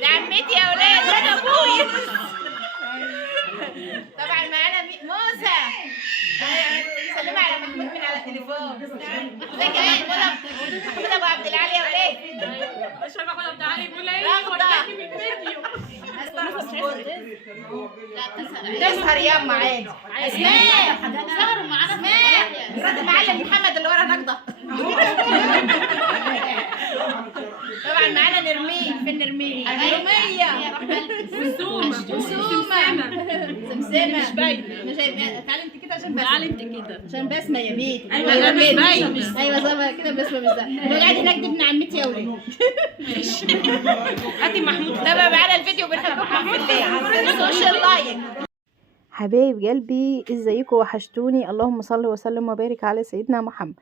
لعمتي يا ولاد انا ابويا. طبعا معانا موسى. سلمي على محمود من على التليفون. ازيك يا محمود ابو عبد العالي يا ولاد. اشرف احمد عبد العالي بيقول ايه؟ رغده من الفيديو. تسهر ياما عادي. اسماء سهروا معانا. اسماء معلم محمد اللي ورا نقضه. طبعا معانا نرمين. فين نرمين؟ نرمية وسومة سمسمة. مش باينة. مش باينة. تعالي انت كده عشان بسمة. تعالي انت كده عشان بسمة يا بيت. ايوه مش باينة. ايوه صح كده بسمة مش ده. هو قاعد هناك ابن عمتي يا ولاد. هاتي محمود. تابع معانا الفيديو بنحبكم في الليل. سوشيال لايك. حبايب قلبي ازيكم وحشتوني. اللهم صل وسلم وبارك على سيدنا محمد.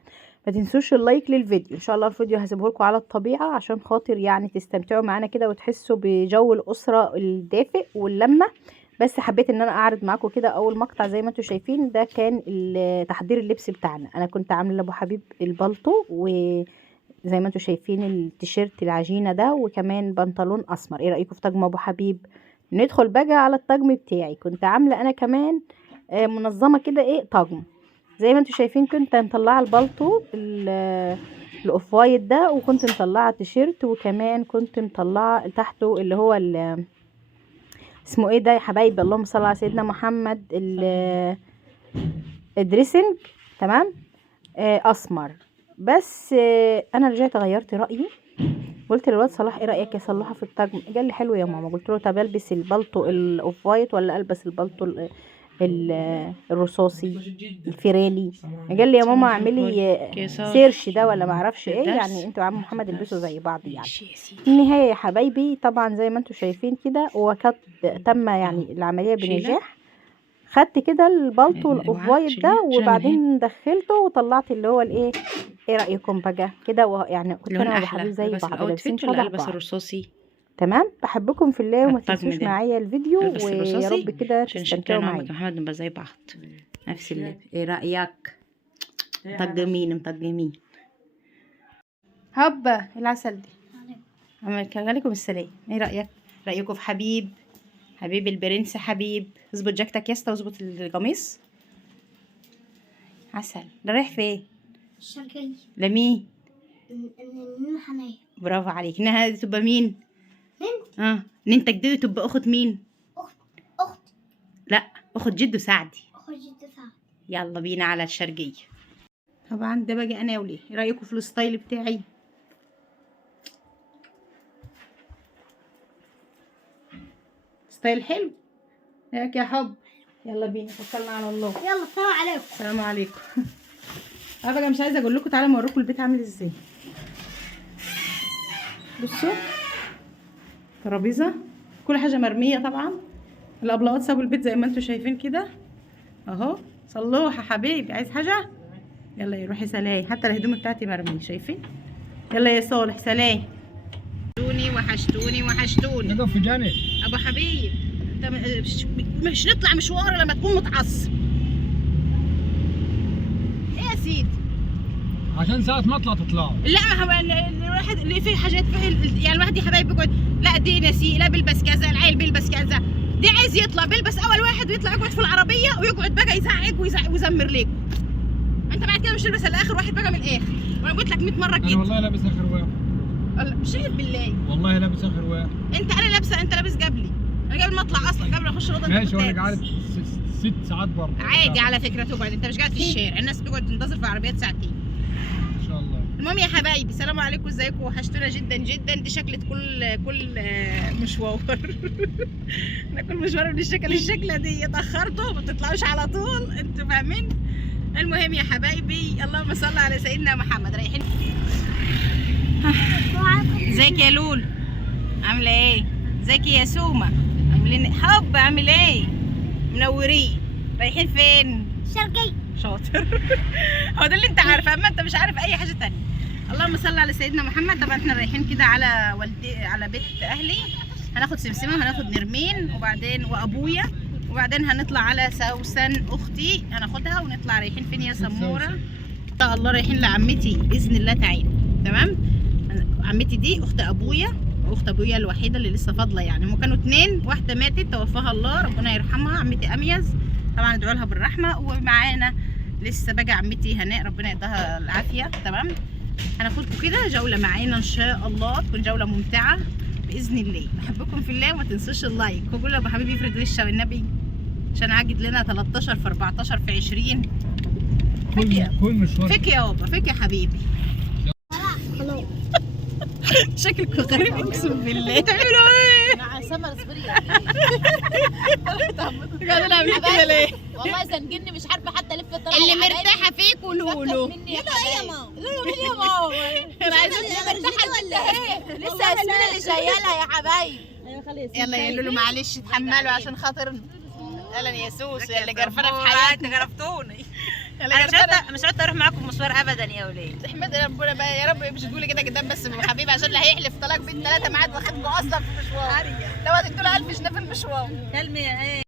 ما تنسوش اللايك للفيديو. ان شاء الله الفيديو هسيبه لكم على الطبيعه عشان خاطر يعني تستمتعوا معانا كده وتحسوا بجو الاسره الدافئ واللمه. بس حبيت ان انا اعرض معاكم كده اول مقطع. زي ما انتم شايفين ده كان تحضير اللبس بتاعنا. انا كنت عامله لابو حبيب البلطو وزي ما انتم شايفين التيشيرت العجينه ده وكمان بنطلون اسمر. ايه رايكم في طقم ابو حبيب؟ ندخل بقى على الطقم بتاعي. كنت عامله انا كمان منظمه كده ايه طقم زي ما انتم شايفين. كنت مطلعه البلطو الاوف وايت ده وكنت مطلعه تيشيرت وكمان كنت مطلعه تحته اللي هو اسمه ايه ده يا حبايبي؟ اللهم صل على سيدنا محمد. الدريسنج تمام اسمر. بس انا رجعت غيرت رايي. قلت للواد صلاح ايه رايك اصلحه في الطقم؟ قال لي حلو يا ماما. قلت له طب البس البلطو الاوف وايت ولا البس البلطو الرصاصي الفيراني؟ قال لي يا ماما اعملي سيرش ده ولا ما اعرفش ايه يعني. انتوا عم محمد البسوا زي بعض يعني. النهايه يا حبايبي طبعا زي ما انتوا شايفين كده وكانت تم يعني العمليه بنجاح. خدت كده البلطو الاوف وايت ده وبعدين دخلته وطلعت اللي هو الايه. ايه رايكم بقى كده؟ يعني كنت انا وحبيبي زي بعض لابسين شبه بعض. الرصاصي تمام. بحبكم في الله وما تنسوش معايا الفيديو ويا رب كده تستمتعوا معايا. محمد نبقى زي بعض نفس اللي. ايه رايك؟ مطقمين هبه العسل دي عمل لكم السلام. ايه رايكم في حبيب البرنس حبيب؟ اظبط جاكتك يا اسطى واظبط القميص. عسل. ده رايح فين؟ الشرقية. لمين؟ حنايا. برافو عليك. انها تبقى مين؟ بنت. ننتك دي تبقى اخت مين؟ اخت. لا اخت جدو سعدي. اخت جدو سعدي. يلا بينا على الشرقية. طبعا ده باجي انا وليه. ايه رايكم في الستايل بتاعي؟ ستايل حلو هيك يا حب. يلا بينا توكلنا على الله. يلا السلام عليكم. السلام عليكم. انا بقى مش عايزه اقول لكم. تعالوا اوريكم البيت عامل ازاي. بصوا ترابيزه كل حاجه مرميه. طبعا الابلاوات سابوا البيت زي ما انتم شايفين كده اهو. صلوحه حبيبي عايز حاجه؟ يلا يا روحي سلام. حتى الهدوم بتاعتي مرميه شايفين. يلا يا صالح سلام. وحشتوني نقف في جانب ابو حبيب. انت مش نطلع مشوار لما تكون متعصب. ايه يا سيدي؟ عشان ساعة ما تطلعوا. لا هو الواحد اللي فيه حاجات يعني الواحد يا حبايبي بيقعد لا دي نسي لا بيلبس كذا العيل بيلبس كذا. دي عايز يطلع بيلبس اول واحد ويطلع يقعد في العربيه ويقعد بقى يزعق ويزمر ليك. انت بعد كده مش تلبس الا اخر واحد بقى من الاخر. وانا قلت لك 100 مره كده. انا والله لابس اخر واحد. مش بالله. والله لابس اخر واحد. انا لابسه انت لابس قبلي. انا قبل ما اطلع اصلا قبل ما اخش الاوضه. ماشي وانا قاعد 6 ساعات برضه. عادي على فكره تقعد. انت مش قاعد في الشارع. الناس بتقعد تنتظر في العربيات ساعتين. ان شاء الله. المهم يا حبايبي السلام عليكم. ازيكم؟ وحشتونا جدا جدا. دي شكلت كل مشوار. انا كل مشوار من الشكله دي اتاخرتوا ما بتطلعوش على طول. انتوا فاهمين؟ المهم يا حبايبي اللهم صل على سيدنا محمد. رايحين. ازيك يا لولو؟ عامله ايه؟ ازيك يا سومه؟ عاملين حب؟ عامل ايه؟ منورين. رايحين فين؟ الشرقية. شاطر. هو ده اللي انت عارفه. اما انت مش عارف اي حاجه تانية. اللهم صل على سيدنا محمد. طبعا احنا رايحين كده على على بيت اهلي. هناخد سمسمه وهناخد نرمين وبعدين وابويا وبعدين هنطلع على سوسن اختي هناخدها ونطلع. رايحين فين يا سموره؟ ان شاء الله رايحين لعمتي باذن الله تعالى. تمام. عمتي دي اخت ابويا، واخت ابويا الوحيده اللي لسه فاضله، يعني هم كانوا 2، واحده ماتت توفاها الله ربنا يرحمها، عمتي اميز طبعا ادعوا لها بالرحمه. ومعانا لسه بقى عمتي هناء ربنا يديها العافيه. تمام. هناخدكم كده جوله معانا ان شاء الله، تكون جوله ممتعه باذن الله. بحبكم في الله وما تنسوش اللايك، وكل ابو حبيبي يفرد وشه والنبي عشان عاجد لنا 13 في 14 في 20. كل مشوار فيك يا بابا، فيك يا حبيبي. خلاص. شكلكم غريب اقسم بالله. تعملوا ايه؟ مع سمر اصبري. قاعدين نعمل كده ليه؟ والله زنجني مش عارفه حتى الف الطرح. اللي مرتاحه فيك قولوا له. مني يا ماما. لا يا ماما. انا عايزه مرتاحه البنت اهي. لسه ياسمين اللي شايله يا حبايبي. ايوه خلي ياسمين. يلا يقولوا له معلش اتحملوا عشان خاطر اهلا يا سوس اللي جرفانه في حياتي. جرفتوني. انا مش عدت اروح معاكم مشوار ابدا يا ولاد. احمد ربنا بقى يا رب مش تقولي كده قدام بس يا حبيبي، عشان اللي هيحلف طلاق بين 3 معاد واخدكم اصلا في مشوار. لو هتدوا له 1000 جنيه في المشوار. كلمي ايه.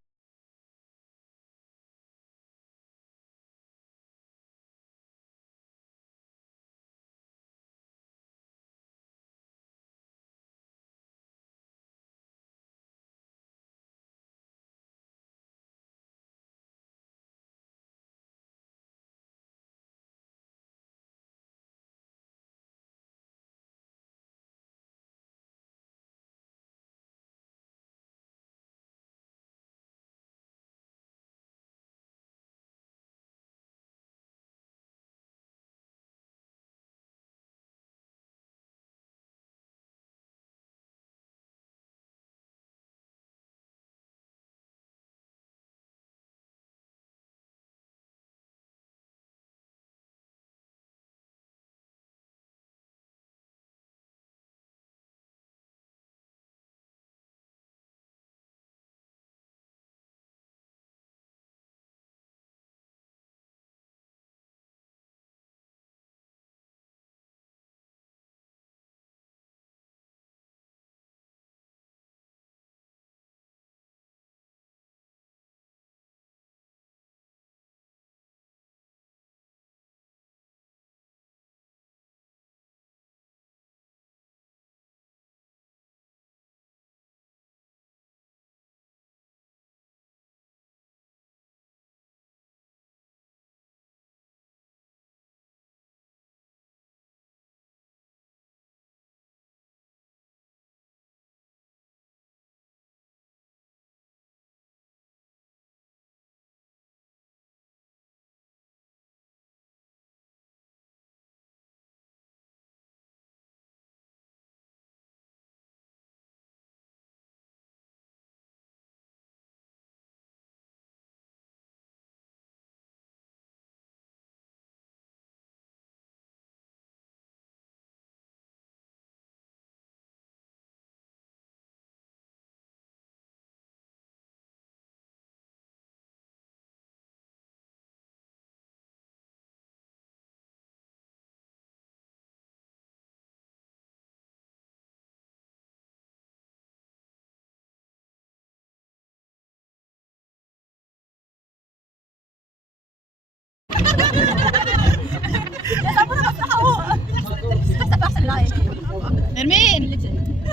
نرمين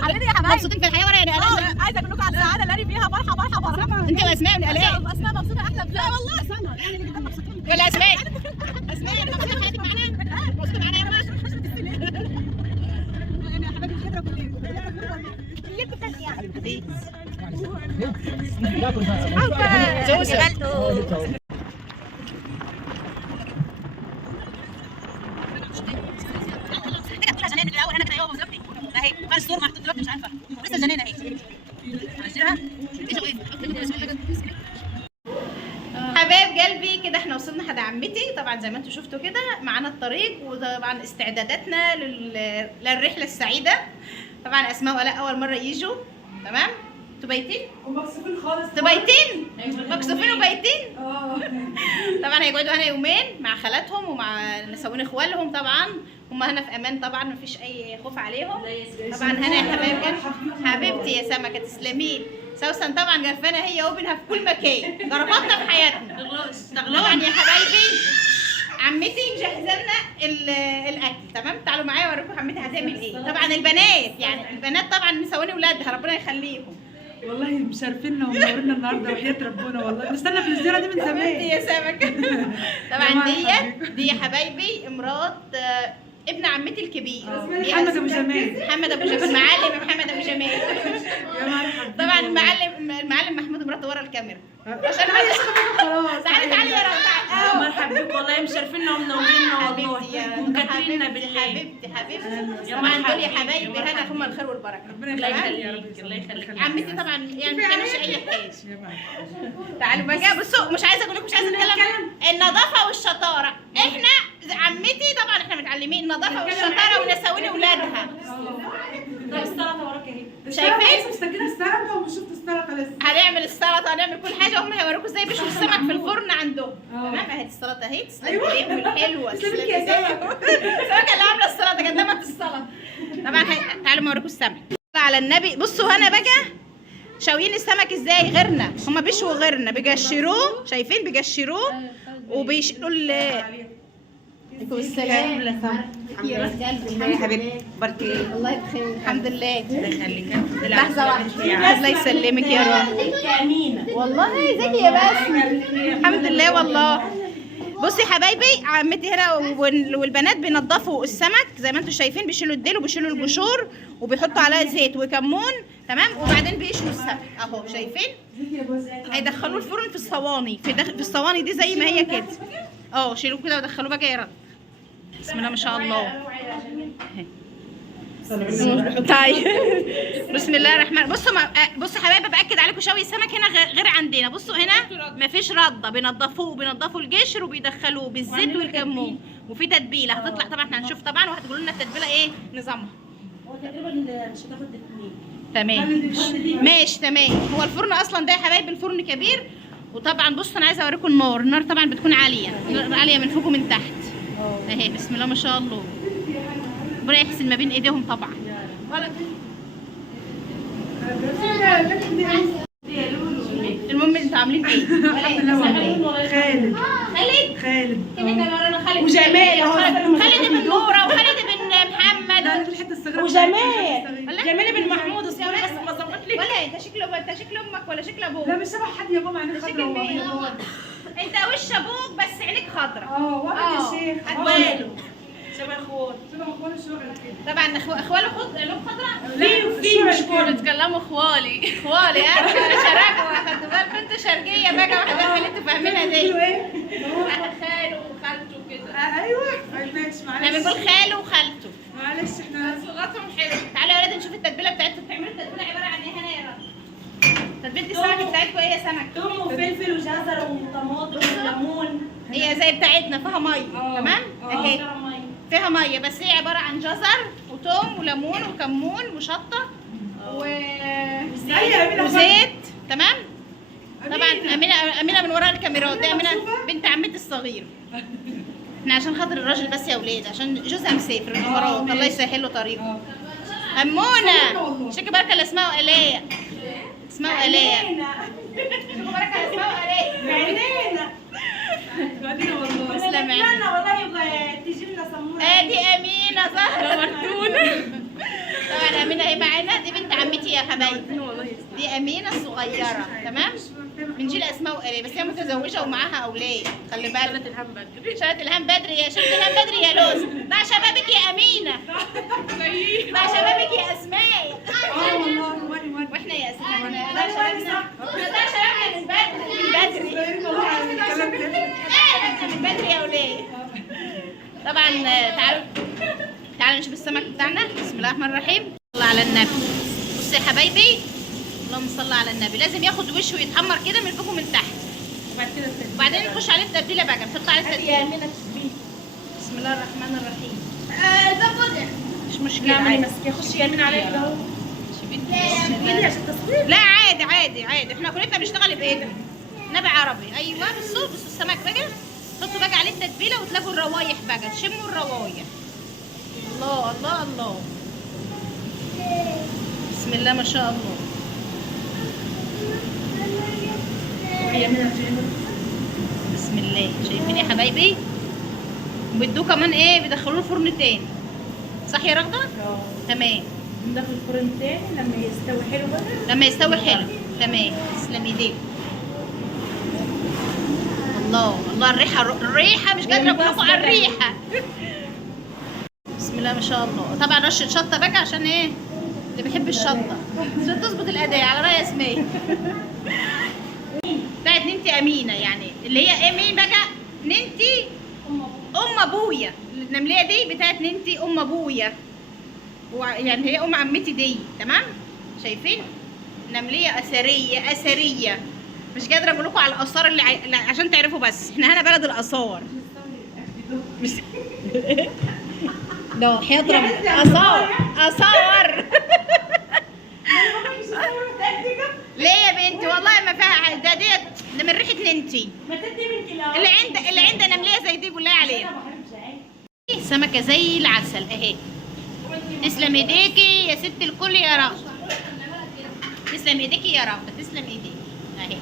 عاملين يا حبايبي. مبسوطين في الحياه ولا يعني عايزه اقول لكم على السعاده اللي انا فيها. مرحبا. انت واسماء والالاء اسماء مبسوطه احلى. لا والله سمر يعني اللي قدام مبسوطين. ولا اسماء مبسوطه في حياتك معانا، مبسوطه معانا يا رب. انا يا حبايبي الخبره كلكم حبايب قلبي كده احنا وصلنا حد عمتي. طبعا زي ما انتم شفتوا كده معانا الطريق، وطبعا استعداداتنا للرحله السعيده. طبعا اسماء ولا اول مره يجوا. تمام. انتوا بايتين؟ مكسوفين خالص. انتوا بايتين؟ مكسوفين وبايتين؟ طبعا هيقعدوا هنا يومين مع خالاتهم ومع نسوين اخوالهم. طبعا هم هنا في امان، طبعا مفيش اي خوف عليهم. طبعا هنا يا حبايب قلبي حبيبتي يا سمكه تسلمين. سوسن طبعا جرفانه هي وابنها في كل مكان، جربتنا في حياتنا. طبعا يا حبايبي عمتي مجهزه لنا الاكل، تمام؟ تعالوا معايا اوريكم عمتي هتعمل ايه. طبعا البنات، يعني البنات طبعا مسوين اولادها، ربنا يخليهم. والله مشرفينا ومنورنا النهارده وحياة ربنا، والله نستنى في الزياره دي من زمان يا سمكه. طبعا دي يا حبايبي مرات ابن عمتي الكبير محمد ابو جمال. محمد ابو جمال، معلم محمد ابو جمال. يا مرحبا. طبعا المعلم محمود مراته ورا الكاميرا عشان خلاص تعالي يا رب تعالي. مرحبا بك والله، مشرفينا ومنورينا والله ومكاترينا بالليل. حبيبتي طبعا دول يا حبايبي هنا هم الخير والبركه. الله يخليك الله يخليك. عمتي طبعا يعني ما كانش اي حاجه. تعالوا بقى بصوا، مش عايزه اقول لكم، مش عايزه اتكلم. النظافه والشطاره، احنا عمتي طبعا احنا متعلمين النظافه والشطاره ونساوين اولادها. طب السلطه وراك اهي، شايفين؟ مستنيين السلطه ومش شفت السلطه لسه. هنعمل السلطه، هنعمل كل حاجه، وهم هيوروكم ازاي بيشوا السمك في الفرن عندهم. تمام؟ اهي السلطه اهي، تسلم ايديهم الحلوه. تسلم لك يا سمك. السمكه اللي عامله السلطه قدمت السلطه. طبعا تعالوا اوريكم السمك على النبي. بصوا هنا بقى شاويين السمك ازاي غيرنا، هم بيشوا غيرنا، بيقشروه، شايفين؟ بيقشروه وبيشيلوا السلام. يا حبيبتي بركي. الله يبخير. الحمد لله. الله يخليك. لحظة واحدة. الله يسلمك يا رب. والله ازيك يا باسم؟ الحمد لله والله. بصي حبايبي، عمتي هنا والبنات بينضفوا السمك زي ما انتم شايفين، بيشيلوا الديل وبيشيلوا القشور وبيحطوا عليها زيت وكمون، تمام؟ وبعدين بيشوا السمك اهو، شايفين؟ هيدخلوه الفرن في الصواني، في الصواني دي زي ما هي كده. شيلوه كده ودخلوه بقى يا رب. بسم الله ما شاء الله. طيب بسم الله الرحمن. بصوا حبايبي، باكد عليكم شوي السمك هنا غير عندنا. بصوا هنا مفيش رده، بينضفوا القشر وبيدخلوه بالزيت والكمون، وفي تتبيله هتطلع طبعا، احنا هنشوف طبعا وهتقولوا لنا التتبيله ايه نظامها. هو تقريبا مش هتاخد 2. تمام ماشي تمام. هو الفرن اصلا ده يا حبايبي الفرن كبير، وطبعا بصوا انا عايزه اوريكم النار طبعا بتكون عاليه من فوق ومن تحت اهي. بسم الله ما شاء الله، ربنا يحسن ما بين ايديهم طبعا. المهم انتوا عاملين ايه؟ خالد وجمال خالد بن نوره وخالد بن محمد جميل بن محمود بس ما ظبط لي. ولا انت شكل امك ولا شكل ابوك؟ لا مش شبه حد يا ماما، عينيك خضرا. انت وش ابوك بس عينيك خضرا. واحد يا شيخ اخواله شبه اخوان الشغل كده. طبعا اخواله لهم خضرا. في مش كده. بتكلموا اخوالي ها شراكه. خدوا بالكم انتوا شرقيه بقى، واحده اللي انتوا فاهمينها دي. خاله وخالته كده. ايوه ماشي معلش. احنا بنقول خاله وخالته. معلش احنا لغتهم حلوه. تعالوا يا ولاد نشوف التتبيله بتاعتكم. بتعملوا التتبيله عباره عن ايه هنا يا رب؟ تتبيله السمك بتاعتكم ايه يا سمك؟ توم وفلفل وجزر وطماطم وليمون. هي زي بتاعتنا فيها ميه، تمام؟ اهي فيها ميه، بس هي عباره عن جزر وتوم وليمون وكمون وشطه وزيت، تمام؟ طبعا امينه من وراء الكاميرات، دي امينه بنت عمتي الصغيره. احنا عشان خاطر الراجل بس يا ولاد، عشان جوزها مسافر الامارات، الله يسهل له طريقه. امونه شكرا بركه اللي اسمها الاء. اسمها الاء. شكرا بركه اللي اسمها الاء. عينينا والله. تسلم عينيك. والله يبقى تجي لنا سمونه. ادي امينه زهره مرتونه. طبعا امينه اهي معانا، دي بنت عمتي يا حبايبي. دي امينه الصغيره، تمام؟ من جيل اسماء وقريه، بس هي متزوجه ومعاها اولاد. خلي بالك. شالت الهم بدري يا لوز. مع شبابك يا امينه. مع شبابك يا اسماء. واحنا يا اسماء ده شبابنا من بدري. من بدري يا ولاد. طبعا تعالوا نشوف السمك بتاعنا. بسم الله الرحمن الرحيم. صلى على النبي. بصوا يا حبايبي، اللهم صل على النبي، لازم ياخد وشه ويتحمر كده من فوق ومن تحت، وبعدين نخش عليه التتبيله بقى. نحط عليه التتبيله. بسم الله الرحمن الرحيم. ده فضل مش مشكله عادي. خش يمين عليك اهو. لا عادي احنا كلنا بنشتغل بايدنا. نبي عربي. ايوه بصوا السمك بقى، حطوا بقى عليه التتبيله وتلاقوا الروايح بقى، تشموا الروايح. الله الله الله، بسم الله ما شاء الله. بسم الله. شايفين يا حبايبي؟ وبيدوه كمان ايه، بيدخلوه الفرن تاني، صح يا رغده؟ تمام. ندخل الفرن تاني لما يستوي حلو بقى. لما يستوي حلو. تمام. تسلم ايديك. الله الله، الريحه مش قادره اقول لكم على الريحه. بسم الله ما شاء الله. طبعا رشه شطه بقى عشان ايه اللي بيحب الشطه، عشان تظبط الاداء على راي اسماء. بتاعت ننتي امينه، يعني اللي هي ايه، مين بقى؟ ننتي ام ابويا. النمليه دي بتاعت ننتي ام ابويا، يعني هي ام عمتي دي. تمام. شايفين نمليه اثريه اثريه، مش قادره اقول لكم على الاثار اللي عشان تعرفوا، بس احنا هنا بلد الاثار. مش ده وحياة ربنا اثار. ليه يا بنتي؟ والله ما فيها ده من ريحه ننتي. ما تدي من كيلو. اللي عنده نمليه زي دي قول لها عليها. سمكه زي العسل اهي. تسلم ايديكي يا ست الكل يا رغده. تسلم ايديكي يا رغده، تسلم ايديكي اهي.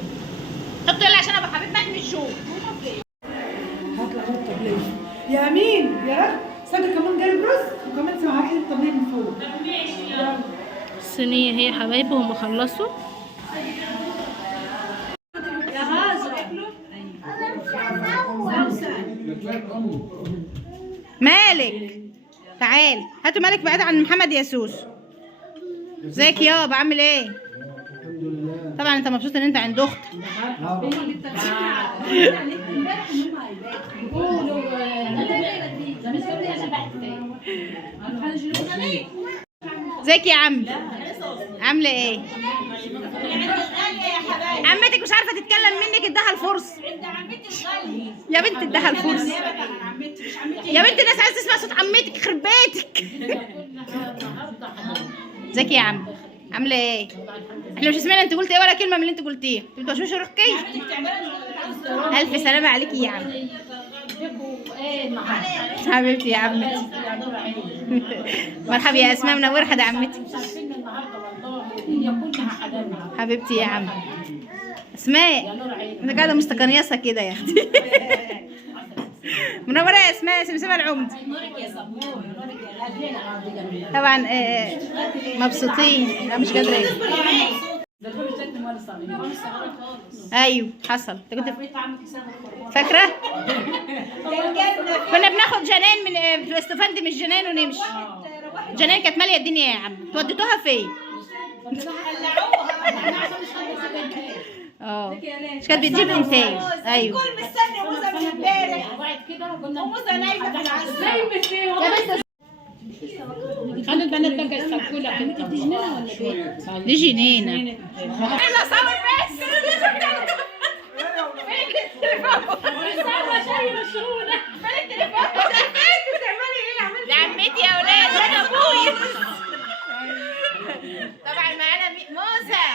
حطوا يلا عشان ابو حبيب مات من الجوع. يا امين يا رب صدق كمان جايب رز وكمان سمعها حته طبيعي من فوق. الصينية هي حبايبي هم خلصوا. مالك؟ تعال هاتوا مالك بعيد عن محمد يا سوسو. ازيك يابا، عامل ايه؟ الحمد لله. طبعا انت مبسوط ان انت عند اختك. ازيك يا عم، عامله ايه؟ عمتك مش عارفه تتكلم منك، ادها الفرصه يا بنت، ادها الفرصه يا بنت. الناس عايزه تسمع صوت عمتك، يخرب بيتك. ازيك يا عم، عامله ايه؟ احنا مش سمعنا انت قلت ايه ولا كلمه من اللي انت قلتيها. انت مش روحكي. الف سلامه عليكي يا عم. حبيبتي يا عمتي. مرحبا يا اسماء، منوره حدا عمتي. حبيبتي يا عم اسماء، انت قاعده مستقنيصه كده يا اختي. منوره يا اسماء، سمسمه العمد. طبعا مبسوطين. لا مش قادره. ايوه حصل. انت كنت فاكره؟ كنا بناخد جنان من استفندي من الجنان ونمشي. جنان كانت ماليه الدنيا يا عم. وديتوها فين؟ مش كانت بتجيب انتاج. ايوه الكل مستني موزه من امبارح وموزه نايمه في العسل. يا بنت خلي البنات بقى يستركوا لك. انت دي جنينه ولا بيت؟ دي جنينه. انا صور بس. يا عمتي يا ولاد، انا ابويا. طبعا معانا موزه.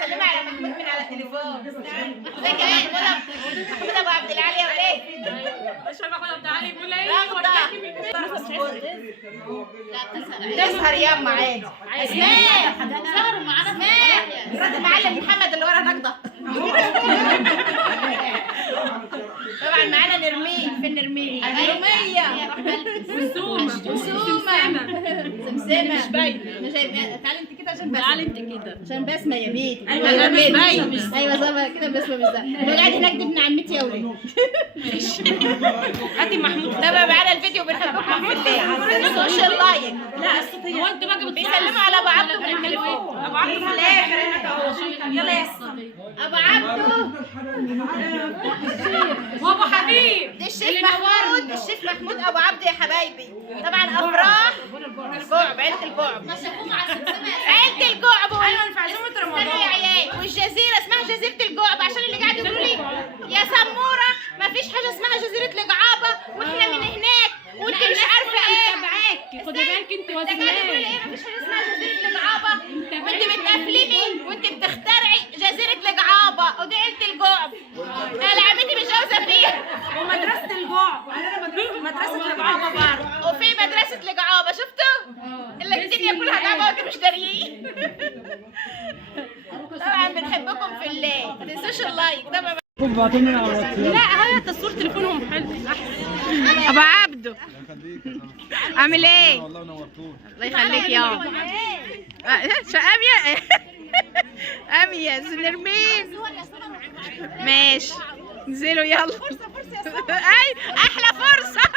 سلمي على محمود من على التليفون. ازيك يا محمود ابو عبد العالي يا ولاد؟ تسهر ياما عادي. اسماء سهروا معانا. اسماء مرات المعلم محمد اللي ورا نقضه. طبعا معانا نرمين. فين نرمين؟ نرميه سمسمه مش باينه. تعالي انت كده عشان بسمه. تعالي انت كده عشان بسمه يا بيت. ايوه مش باينه. ايوه صح كده بسمه. مش ده قاعد هناك ابن عمتي يا ولاد. هاتي محمود. تابع معانا الفيديو، بنحبكم في الليل. سوشيال لايك. لا هو انت بقى بيسلموا على ابو عبده من التليفون. ابو عبده في الاخر هناك اهو. يلا يا ابو عبده وابو حبيب. ده الشيف محمود. الشيف محمود ابو عبده يا حبايبي. طبعا افراح الكعب، عيله الكعب، عيله الكعب. ايوه في عزومه رمضان يا عيال. والجزيره اسمها جزيره الكعب، عشان اللي قاعد يقولوا لي يا سموره ما فيش حاجه اسمها جزيره الكعابه واحنا من هناك وانت مش عارفه ايه. خدي بالك انت قاعده تقولي لي ايه ما فيش حاجه اسمها جزيره الكعابه، وانت بتقفلمي وانت بتخترعي جزيره الكعابه ودي عيله الكعب. انا عمتي متجوزه فيها. ومدرسه الجوع. مدرسه الجوع برضه. وفي مدرسة لقعابة. شفتوا؟ اللي الدنيا كلها لعبة وانتوا مش داريين. طبعا بنحبكم في الليل. ما تنسوش اللايك طبعا. بعتوا لنا على الواتساب. لا هي تصوير تليفونهم حلو احسن. ابو عبده عامل ايه؟ والله نورتونا. الله يخليك يابا. شو امية امية نرمين ماشي انزلوا يلا. اي احلى فرصة.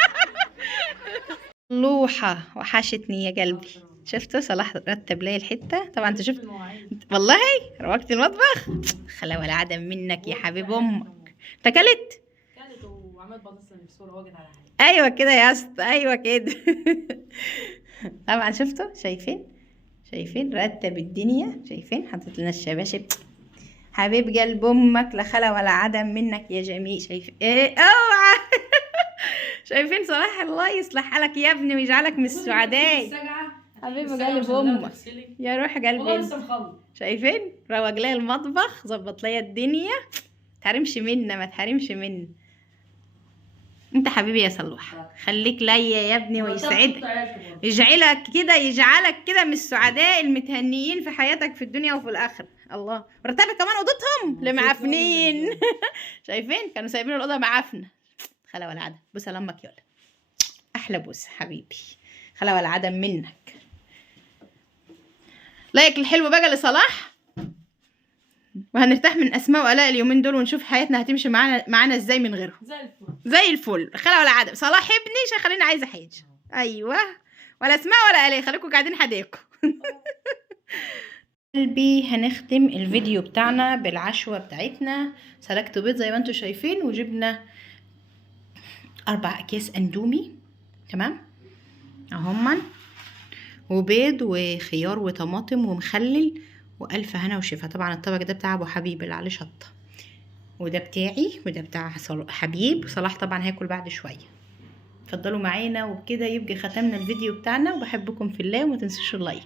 لوحة وحشتني يا قلبي. شفتوا صلاح رتب لي الحتة. طبعا انت شفت والله روقت المطبخ. خلا ولا عدم منك يا حبيب امك. انت كلت وعملت بطاطس مكسوره واجد على حاجه. ايوه كده يا اسطى ايوه كده. طبعا شفتوا شايفين رتب الدنيا. شايفين حطيت لنا الشباشب. حبيب قلب امك لا خلا ولا عدم منك يا جميل. شايف ايه اوعى. شايفين صلاح الله يصلح حالك يا ابني ويجعلك من السعداء. حبيب قلب امك يا روح والله قلبي. لسه مخلص. شايفين روق لي المطبخ ظبط لي الدنيا. تحرمش منا ما تحرمش منا. انت حبيبي يا صلوح خليك ليا يا ابني ويسعدك يجعلك كده من السعداء المتهنيين في حياتك في الدنيا وفي الاخره. الله رتبت كمان اوضتهم لمعفنين. شايفين كانوا سايبين الاوضه معفنه. خلا ولا عدم. بوسه لامك يلا. احلى بوسه حبيبي. خلا ولا عدم منك. لايك الحلو بقى لصلاح. وهنرتاح من اسماء والاء اليومين دول ونشوف حياتنا هتمشي معانا ازاي من غيرهم. زي الفل. خلا ولا عدم. صلاح ابني عشان خليني عايزه حاجه. ايوه ولا اسماء ولا الاء خليكم قاعدين حداكم. قلبي هنختم الفيديو بتاعنا بالعشوه بتاعتنا. سلقت بيض زي ما انتم شايفين وجبنا 4 اكياس اندومي تمام اهمن وبيض وخيار وطماطم ومخلل والف هنا وشفا. طبعا الطبق ده بتاع ابو حبيب اللي عليه شطه وده بتاعي وده بتاع حبيب. وصلاح طبعا هياكل بعد شويه. اتفضلوا معانا وبكده يبقى ختمنا الفيديو بتاعنا وبحبكم في الله وما تنسوش اللايك.